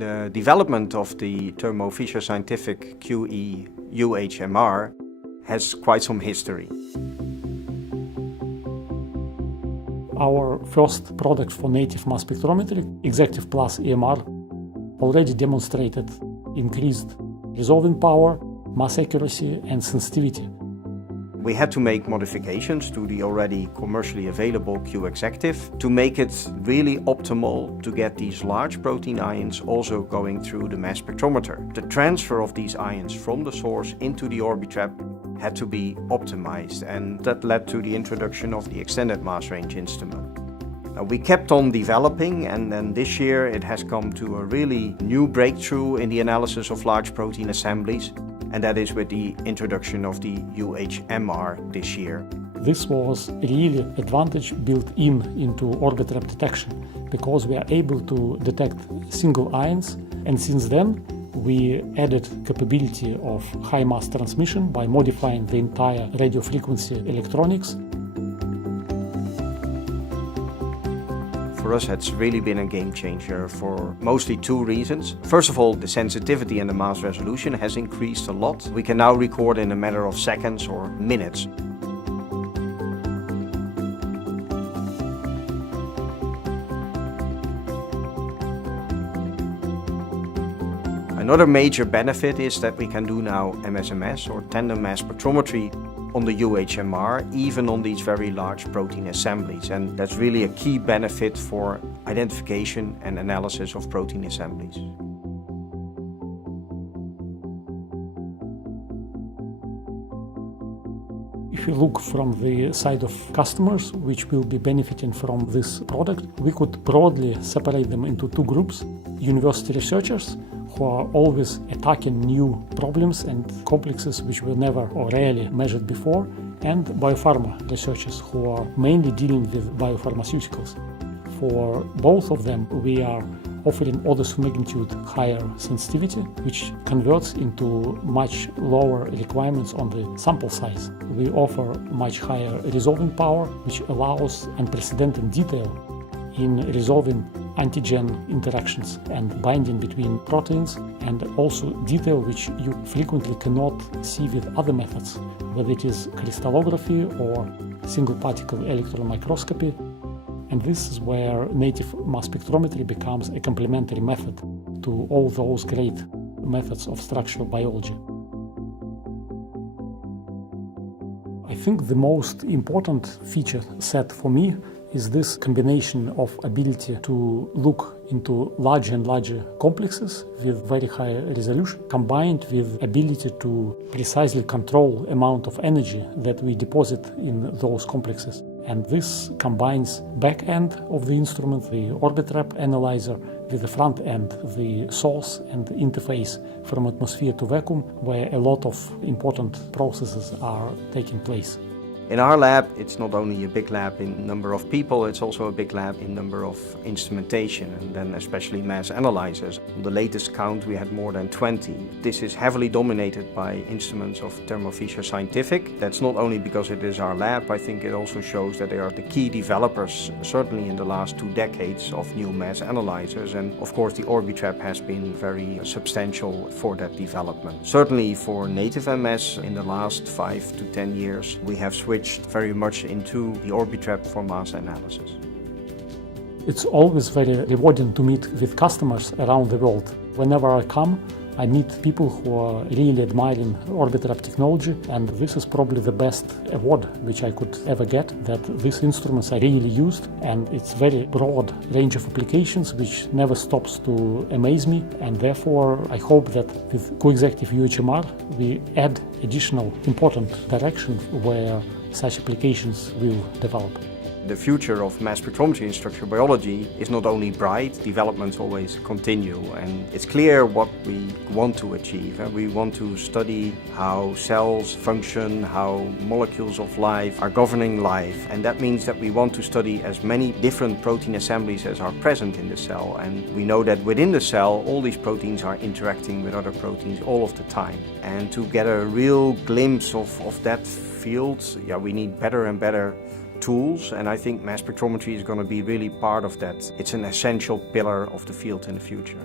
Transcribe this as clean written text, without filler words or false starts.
The development of the Thermo Fisher Scientific QE UHMR has quite some history. Our first product for native mass spectrometry, Executive Plus EMR, already demonstrated increased resolving power, mass accuracy and sensitivity. We had to make modifications to the already commercially available Q Executive to make it really optimal to get these large protein ions also going through the mass spectrometer. The transfer of these ions from the source into the Orbitrap had to be optimized, and that led to the introduction of the extended mass range instrument. We kept on developing, and then this year it has come to a really new breakthrough in the analysis of large protein assemblies, and that is with the introduction of the UHMR this year. This was really advantage built into Orbitrap detection, because we are able to detect single ions, and since then we added capability of high mass transmission by modifying the entire radio frequency electronics. For us, it's really been a game changer for mostly two reasons. First of all, the sensitivity and the mass resolution has increased a lot. We can now record in a matter of seconds or minutes. Another major benefit is that we can do now MSMS or tandem mass spectrometry on the UHMR, even on these very large protein assemblies, and that's really a key benefit for identification and analysis of protein assemblies. If you look from the side of customers which will be benefiting from this product, we could broadly separate them into two groups: university researchers, who are always attacking new problems and complexes which were never or rarely measured before, and biopharma researchers who are mainly dealing with biopharmaceuticals. For both of them, we are offering orders of magnitude higher sensitivity, which converts into much lower requirements on the sample size. We offer much higher resolving power, which allows unprecedented detail in resolving antigen interactions and binding between proteins, and also detail which you frequently cannot see with other methods, whether it is crystallography or single particle electron microscopy. And this is where native mass spectrometry becomes a complementary method to all those great methods of structural biology. I think the most important feature set for me is this combination of ability to look into larger and larger complexes with very high resolution, combined with ability to precisely control amount of energy that we deposit in those complexes. And this combines back end of the instrument, the Orbitrap analyzer, with the front end, the source and interface from atmosphere to vacuum, where a lot of important processes are taking place. In our lab, it's not only a big lab in number of people, it's also a big lab in number of instrumentation, and then especially mass analyzers. On the latest count, we had more than 20. This is heavily dominated by instruments of Thermo Fisher Scientific. That's not only because it is our lab, I think it also shows that they are the key developers, certainly in the last 2 decades, of new mass analyzers. And of course, the Orbitrap has been very substantial for that development. Certainly for native MS, in the last 5 to 10 years, we have switched very much into the Orbitrap for mass analysis. It's always very rewarding to meet with customers around the world. Whenever I come, I meet people who are really admiring Orbitrap technology, and this is probably the best award which I could ever get, that these instruments are really used, and it's very broad range of applications which never stops to amaze me, and therefore I hope that with Q-Executive UHMR we add additional important direction where such applications will develop. The future of mass spectrometry in structural biology is not only bright, developments always continue, and it's clear what we want to achieve. We want to study how cells function, how molecules of life are governing life, and that means that we want to study as many different protein assemblies as are present in the cell, and we know that within the cell all these proteins are interacting with other proteins all of the time. And to get a real glimpse of that field, we need better and better tools, and I think mass spectrometry is going to be really part of that. It's an essential pillar of the field in the future.